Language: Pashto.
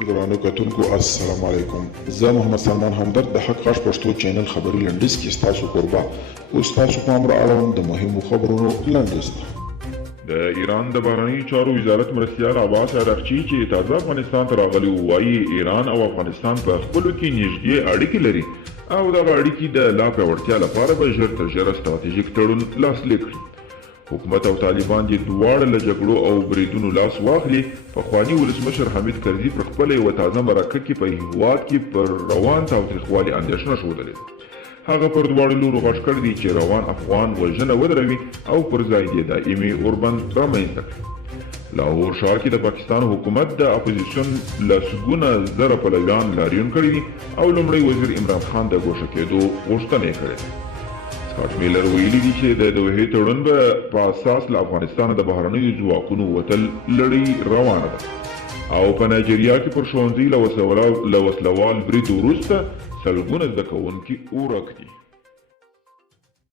درانو کتونکو السلام علیکم. زه محمد سلمان همدرد د حق غږ پښتو چینل خبري لنډیز کې ستاسو کوربه اوس تاسو پام را اړوم د مهمو خبرونو لنډیز ته. د ایران د بهرنیو چارو وزارت مرستیال عباس عراقچي چې تازه افغانستان ته راغلی و وایي ایران او افغانستان په خپلو کې نږدې اړیکې لري او دغه اړیکې د لا پیاوړتیا لپاره به ژر تر ژره ستراتیژیک تړون لاسلیک کړي. حکومت او طالبان دې دواړه له جګړو او بریدونو لاس واخلي. پخواني ولسمشر حمید کرزي پر خپله یوه تازه مرکه کې په هېواد کې پر روان تاوتریخوالي اندېښنه ښودلې ده. هغه پر دواړو لورو غږ کړی دی چې روان افغان وژنه ودروي او پر ځای یې دایمي اوربند رامنځته کړي. لاهور ښار کې د پاکستان حکومت د اپوزیسیون لسګونه زره پلویان لاریون کړي دي او لومړی وزیر عمران خان د ګوښه کېدو غوښتنه یې کړې ده. سکاټ میلر ویلي دي چې د دوحې تړون به په اساس له افغانستانه د بهرنیو ځواکونو وتل لړۍ روانه ده او په نایجیریا کې پر ښوونځي له وسلوال برید وروسته سلګونه زده کوونکي ورک دي.